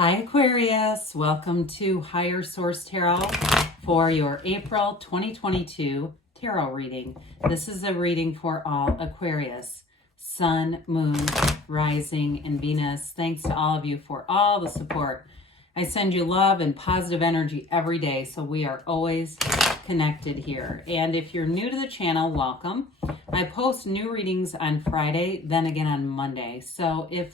Hi Aquarius, welcome to Higher Source Tarot for your April 2022 tarot reading. This is a reading for all Aquarius, Sun, Moon, Rising, and Venus. Thanks to all of you for all the support. I send you love and positive energy every day, so we are always connected here. And if you're new to the channel, welcome. I post new readings on Friday, then again on Monday. So if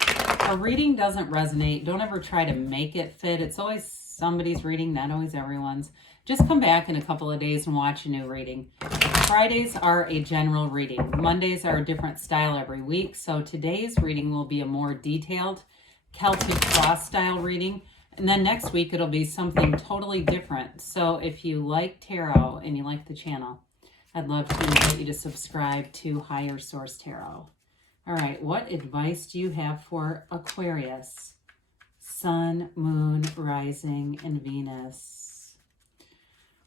a reading doesn't resonate, don't ever try to make it fit. It's always somebody's reading, not always everyone's. Just come back in a couple of days and watch a new reading. Fridays are a general reading. Mondays are a different style every week. So today's reading will be a more detailed Celtic cross style reading. And then next week it'll be something totally different. So if you like tarot and you like the channel, I'd love to invite you to subscribe to Higher Source Tarot. All right, what advice do you have for Aquarius? Sun, Moon, Rising, and Venus.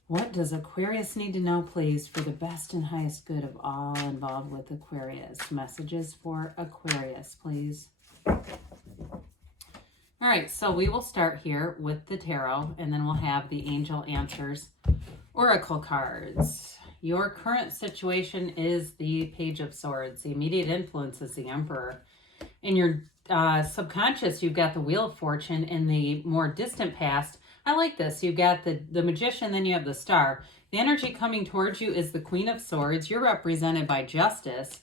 What does Aquarius need to know, please, for the best and highest good of all involved with Aquarius? Messages for Aquarius, please. All right, so we will start here with the tarot, and then we'll have the angel answers, oracle cards. Your current situation is the Page of Swords. The immediate influence is the Emperor. In your subconscious, you've got the Wheel of Fortune. In the more distant past, I like this. You've got the Magician, then you have the Star. The energy coming towards you is the Queen of Swords. You're represented by Justice.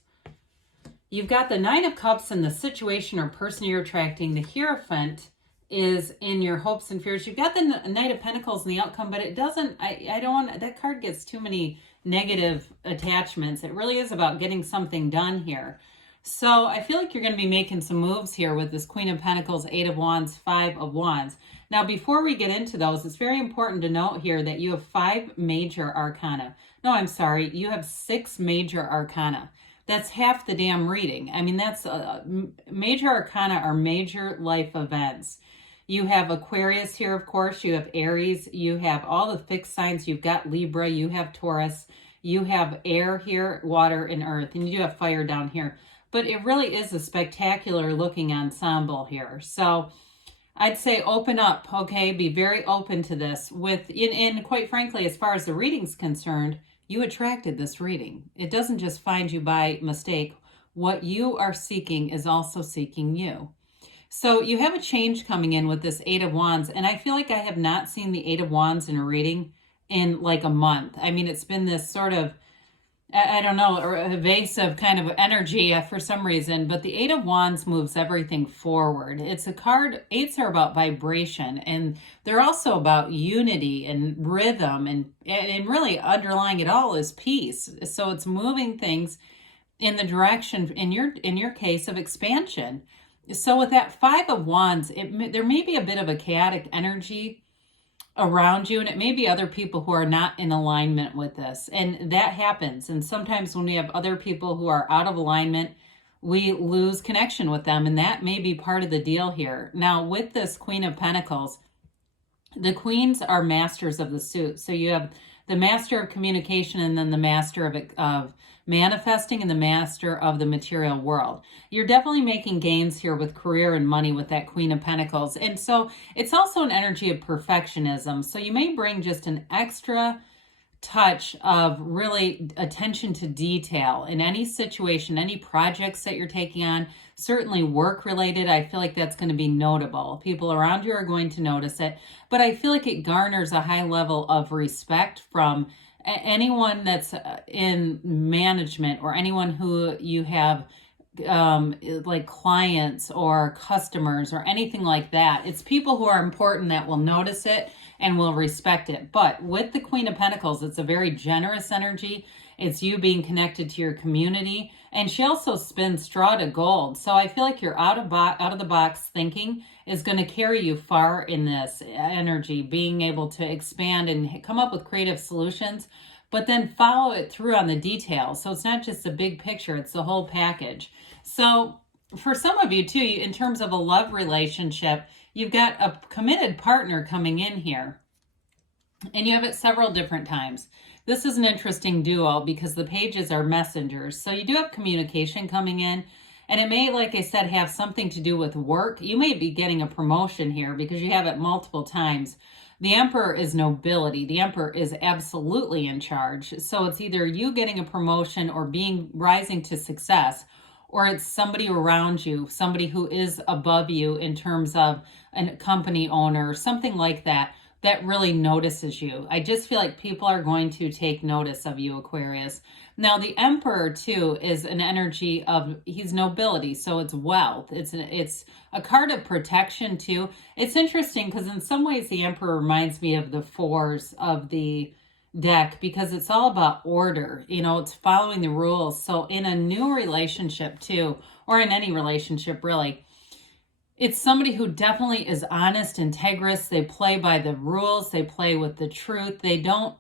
You've got the Nine of Cups and the situation or person you're attracting. The Hierophant is in your hopes and fears. You've got the Knight of Pentacles in the outcome, but it doesn't, I don't want, that card gets too many negative attachments. It really is about getting something done here. So I feel like you're going to be making some moves here with this Queen of Pentacles, Eight of Wands, Five of Wands. Now, before we get into those, it's very important to note here that you have 5 Major Arcana. No, I'm sorry. You have 6 Major Arcana. That's half the damn reading. I mean, that's Major Arcana are major life events. You have Aquarius here, of course. You have Aries. You have all the fixed signs. You've got Libra. You have Taurus. You have air here, water, and earth. And you do have fire down here. But it really is a spectacular looking ensemble here. So I'd say open up, okay? Be very open to this. And quite frankly, as far as the reading's concerned, you attracted this reading. It doesn't just find you by mistake. What you are seeking is also seeking you. So you have a change coming in with this Eight of Wands, and I feel like I have not seen the Eight of Wands in a reading in like a month. I mean, it's been this sort of, I don't know, or evasive kind of energy for some reason, but the Eight of Wands moves everything forward. It's a card, eights are about vibration, and they're also about unity and rhythm, and really underlying it all is peace. So it's moving things in the direction, in your case, of expansion. So with that Five of Wands, there may be a bit of a chaotic energy around you, and it may be other people who are not in alignment with this. And that happens. And sometimes when we have other people who are out of alignment, we lose connection with them. And that may be part of the deal here. Now, with this Queen of Pentacles, the queens are masters of the suit. So you have the master of communication, and then the master of manifesting, and the master of the material world. You're definitely making gains here with career and money with that Queen of Pentacles. And so it's also an energy of perfectionism. So you may bring just an extra touch of really attention to detail in any situation, any projects that you're taking on, certainly work related. I feel like that's going to be notable. People around you are going to notice it, but I feel like it garners a high level of respect from anyone that's in management, or anyone who you have like clients or customers or anything like that. It's people who are important that will notice it and will respect it. But with the Queen of Pentacles, it's a very generous energy. It's you being connected to your community. And she also spins straw to gold. So I feel like your out of the box thinking is going to carry you far in this energy, being able to expand and come up with creative solutions, but then follow it through on the details. So it's not just a big picture, it's the whole package. So for some of you too, in terms of a love relationship, you've got a committed partner coming in here, and you have it several different times. This is an interesting duo because the pages are messengers. So you do have communication coming in, And it may, like I said, have something to do with work. You may be getting a promotion here because you have it multiple times. The Emperor is nobility. The Emperor is absolutely in charge. So it's either you getting a promotion or rising to success, or it's somebody around you, somebody who is above you in terms of a company owner, something like that, that really notices you. I just feel like people are going to take notice of you, Aquarius. Now, the Emperor, too, is an energy of, he's nobility, so it's wealth. It's a card of protection, too. It's interesting because in some ways the Emperor reminds me of the fours of the deck because it's all about order. You know, it's following the rules. So in a new relationship, too, or in any relationship, really, it's somebody who definitely is honest, integrous. They play by the rules. They play with the truth. They don't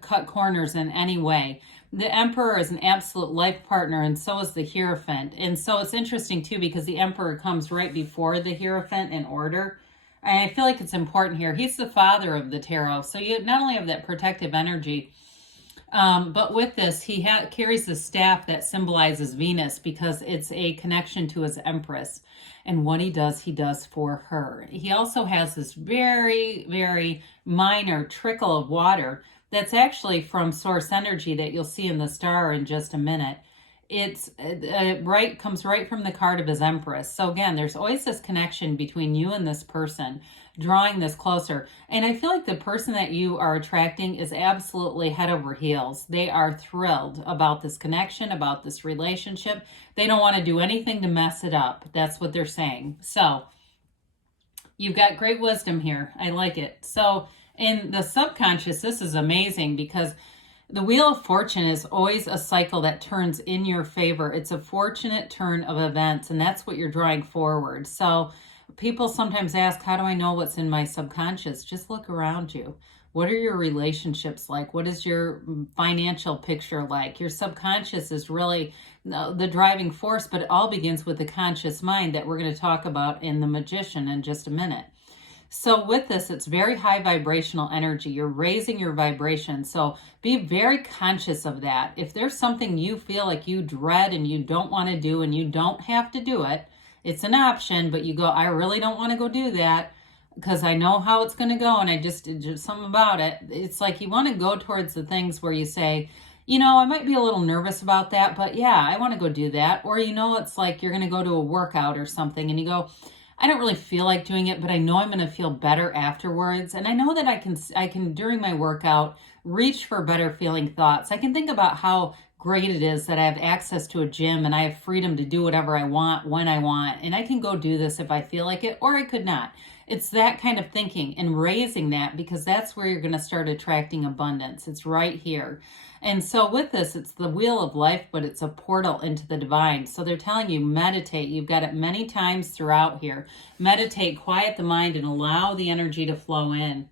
cut corners in any way. The Emperor is an absolute life partner, and so is the Hierophant. And so it's interesting, too, because the Emperor comes right before the Hierophant in order. And I feel like it's important here. He's the father of the tarot. So you not only have that protective energy, but with this, he carries the staff that symbolizes Venus because it's a connection to his Empress. And what he does for her. He also has this very, very minor trickle of water that's actually from source energy that you'll see in the star in just a minute. It's comes right from the card of his Empress. So again, there's always this connection between you and this person, drawing this closer. And I feel like the person that you are attracting is absolutely head over heels. They are thrilled about this connection, about this relationship. They don't want to do anything to mess it up. That's what they're saying. So you've got great wisdom here. I like it. So in the subconscious, this is amazing because the Wheel of Fortune is always a cycle that turns in your favor. It's a fortunate turn of events, and that's what you're drawing forward. So people sometimes ask, how do I know what's in my subconscious? Just look around you. What are your relationships like? What is your financial picture like? Your subconscious is really the driving force, but it all begins with the conscious mind that we're going to talk about in The Magician in just a minute. So with this, it's very high vibrational energy. You're raising your vibration. So be very conscious of that. If there's something you feel like you dread and you don't want to do and you don't have to do it, it's an option, but you go, I really don't want to go do that because I know how it's going to go and I just something about it. It's like you want to go towards the things where you say, you know, I might be a little nervous about that, but yeah, I want to go do that. Or, you know, it's like you're going to go to a workout or something and you go, I don't really feel like doing it, but I know I'm going to feel better afterwards. And I know that I can during my workout, reach for better feeling thoughts. I can think about how great it is that I have access to a gym and I have freedom to do whatever I want when I want. And I can go do this if I feel like it, or I could not. It's that kind of thinking and raising that because that's where you're going to start attracting abundance. It's right here. And so with this, it's the wheel of life, but it's a portal into the divine. So they're telling you, meditate. You've got it many times throughout here. Meditate, quiet the mind, and allow the energy to flow in.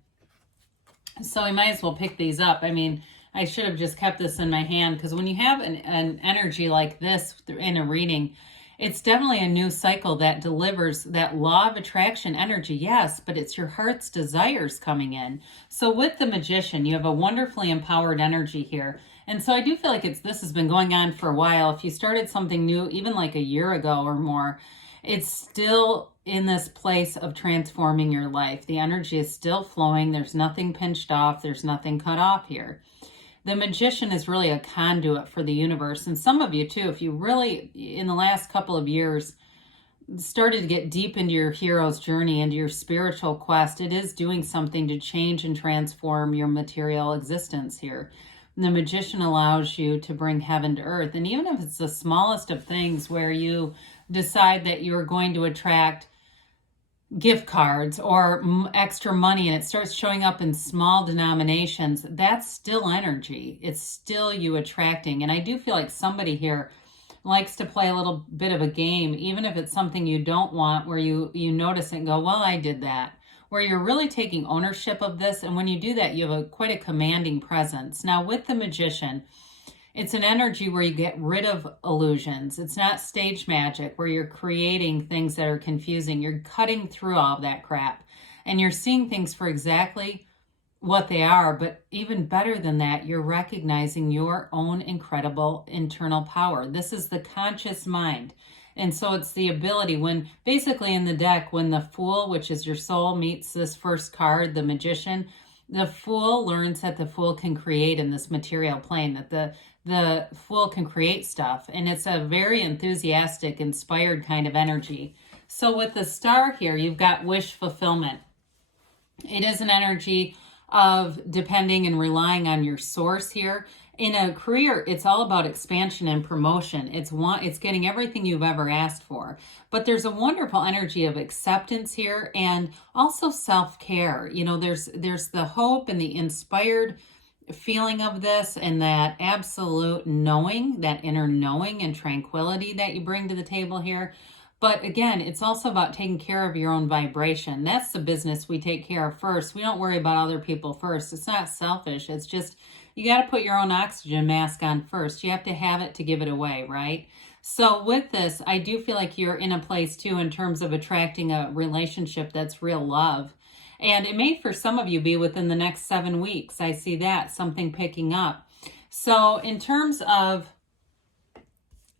So we might as well pick these up. I mean, I should have just kept this in my hand because when you have an energy like this in a reading, it's definitely a new cycle that delivers that law of attraction energy, yes, but it's your heart's desires coming in. So with the Magician, you have a wonderfully empowered energy here. And so I do feel like this has been going on for a while. If you started something new, even like a year ago or more, it's still in this place of transforming your life. The energy is still flowing. There's nothing pinched off. There's nothing cut off here. The Magician is really a conduit for the universe. And some of you too, if you really, in the last couple of years, started to get deep into your hero's journey, into your spiritual quest, it is doing something to change and transform your material existence here. The Magician allows you to bring heaven to earth. And even if it's the smallest of things where you decide that you're going to attract gift cards or extra money and it starts showing up in small denominations, that's still energy. It's still you attracting. And I do feel like somebody here likes to play a little bit of a game, even if it's something you don't want, where you notice it and go, well, I did that. Where you're really taking ownership of this. And when you do that, you have quite a commanding presence. Now with the Magician, it's an energy where you get rid of illusions. It's not stage magic where you're creating things that are confusing. You're cutting through all of that crap and you're seeing things for exactly what they are. But even better than that, you're recognizing your own incredible internal power. This is the conscious mind. And so it's the ability when basically in the deck, when the Fool, which is your soul, meets this first card, the Magician, the Fool learns that the Fool can create in this material plane, that the Fool can create stuff. And it's a very enthusiastic, inspired kind of energy. So with the Star here, you've got wish fulfillment. It is an energy of depending and relying on your source here. In a career, it's all about expansion and promotion. It's getting everything you've ever asked for. But there's a wonderful energy of acceptance here and also self-care. You know, there's the hope and the inspired feeling of this and that absolute knowing, that inner knowing and tranquility that you bring to the table here. But again, it's also about taking care of your own vibration. That's the business we take care of first. We don't worry about other people first. It's not selfish. It's just, you got to put your own oxygen mask on first. You have to have it to give it away, right? So with this, I do feel like you're in a place too in terms of attracting a relationship that's real love. And it may for some of you be within the next 7 weeks. I see that, something picking up. So in terms of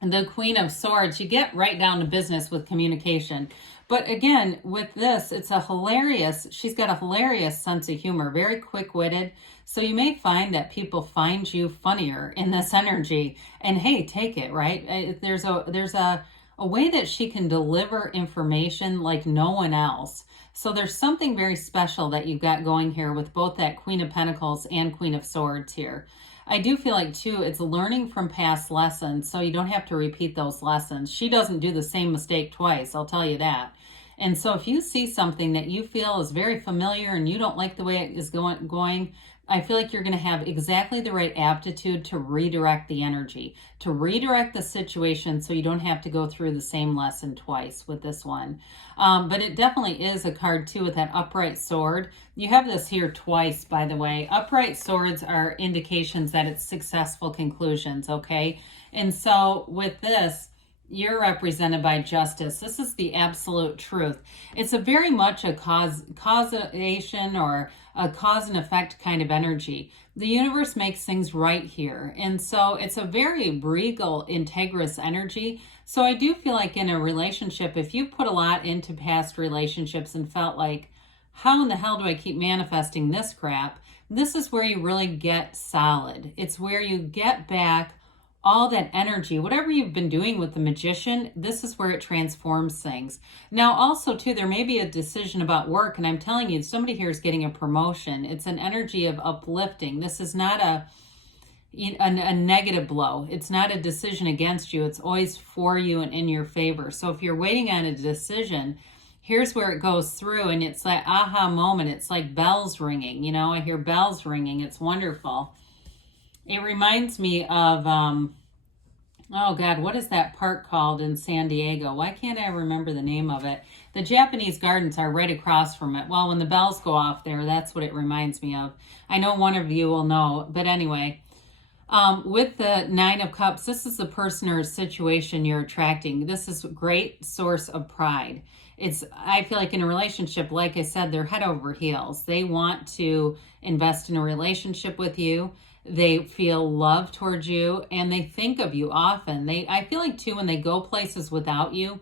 the Queen of Swords, you get right down to business with communication. But again, with this, it's a hilarious, she's got a hilarious sense of humor, very quick-witted. So you may find that people find you funnier in this energy. And hey, take it, right? There's a way that she can deliver information like no one else. So there's something very special that you've got going here with both that Queen of Pentacles and Queen of Swords here. I do feel like, too, it's learning from past lessons, so you don't have to repeat those lessons. She doesn't do the same mistake twice, I'll tell you that. And so if you see something that you feel is very familiar and you don't like the way it is going, I feel like you're going to have exactly the right aptitude to redirect the energy, to redirect the situation so you don't have to go through the same lesson twice with this one. But it definitely is a card, too, with that upright sword. You have this here twice, by the way. Upright swords are indications that it's successful conclusions, okay? And so with this, you're represented by justice. This is the absolute truth. It's a very much a causation or a cause and effect kind of energy. The universe makes things right here. And so it's a very regal, integrous energy. So I do feel like in a relationship, if you put a lot into past relationships and felt like, how in the hell do I keep manifesting this crap? This is where you really get solid. It's where you get back all that energy, whatever you've been doing with the Magician, this is where it transforms things. Now, also, too, there may be a decision about work, and I'm telling you, somebody here is getting a promotion. It's an energy of uplifting. This is not a negative blow. It's not a decision against you. It's always for you and in your favor. So if you're waiting on a decision, here's where it goes through, and it's like aha moment. It's like bells ringing. You know, I hear bells ringing. It's wonderful. It reminds me of, oh God, what is that park called in San Diego? Why can't I remember the name of it? The Japanese gardens are right across from it. Well, when the bells go off there, that's what it reminds me of. I know one of you will know, but anyway, with the Nine of Cups, this is the person or situation you're attracting. This is a great source of pride. I feel like in a relationship, like I said, they're head over heels. They want to invest in a relationship with you. They feel love towards you and they think of you often. I feel like too, when they go places without you,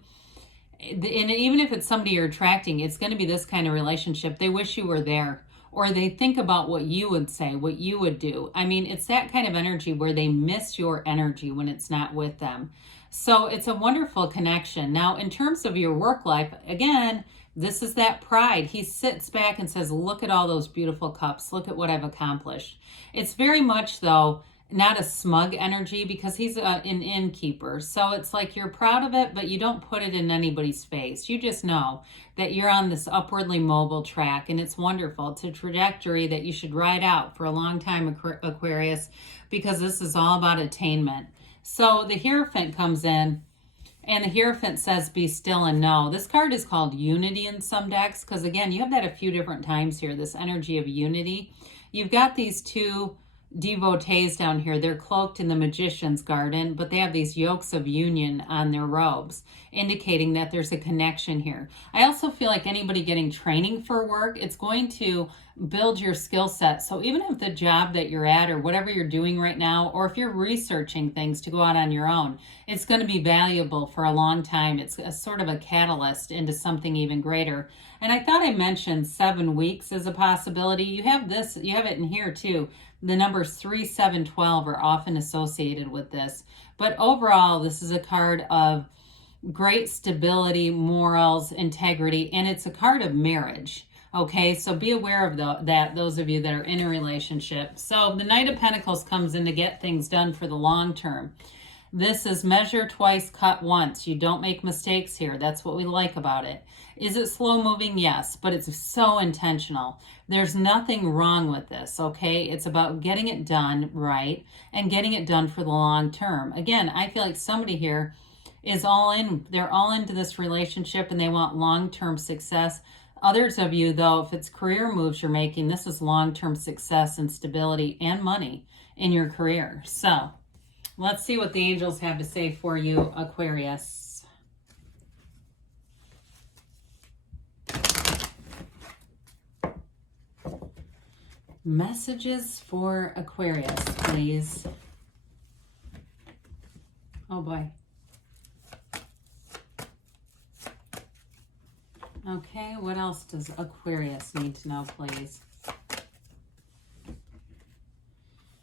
and even if it's somebody you're attracting, it's going to be this kind of relationship. They wish you were there, or they think about what you would say, what you would do. I mean, it's that kind of energy where they miss your energy when it's not with them. So it's a wonderful connection. Now, in terms of your work life, again, this is that pride. He sits back and says, look at all those beautiful cups. Look at what I've accomplished. It's very much, though, not a smug energy because he's an innkeeper. So it's like you're proud of it, but you don't put it in anybody's face. You just know that you're on this upwardly mobile track, and it's wonderful. It's a trajectory that you should ride out for a long time, Aquarius, because this is all about attainment. So the Hierophant comes in. And the Hierophant says, be still and know. This card is called unity in some decks because, again, you have that a few different times here, this energy of unity. You've got these two devotees down here. They're cloaked in the magician's garden, but they have these yokes of union on their robes, indicating that there's a connection here. I also feel like anybody getting training for work, it's going to build your skill set. So even if the job that you're at or whatever you're doing right now, or if you're researching things to go out on your own, it's going to be valuable for a long time. It's a sort of a catalyst into something even greater. And I thought I mentioned 7 weeks as a possibility. You have this, you have it in here too. The numbers 3, 7, 12 are often associated with this. But overall, this is a card of great stability, morals, integrity, and it's a card of marriage. Okay, so be aware of that, those of you that are in a relationship. So the Knight of Pentacles comes in to get things done for the long term. This is measure twice, cut once. You don't make mistakes here. That's what we like about it. Is it slow moving? Yes, but it's so intentional. There's nothing wrong with this, okay? It's about getting it done right and getting it done for the long term. Again, I feel like somebody here is all in. They're all into this relationship and they want long-term success. Others of you, though, if it's career moves you're making, this is long-term success and stability and money in your career. So let's see what the angels have to say for you, Aquarius. Messages for Aquarius, please. Oh, boy. Okay, what else does Aquarius need to know, please?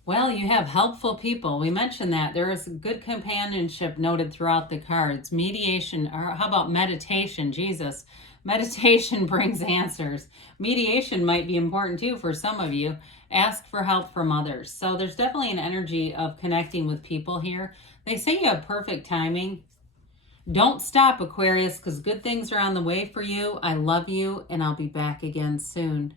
Well, you have helpful people. We mentioned that. There is good companionship noted throughout the cards. Mediation, or how about meditation? Jesus. Meditation brings answers. Mediation might be important too for some of you. Ask for help from others. So there's definitely an energy of connecting with people here. They say you have perfect timing. Don't stop, Aquarius, because good things are on the way for you. I love you, and I'll be back again soon.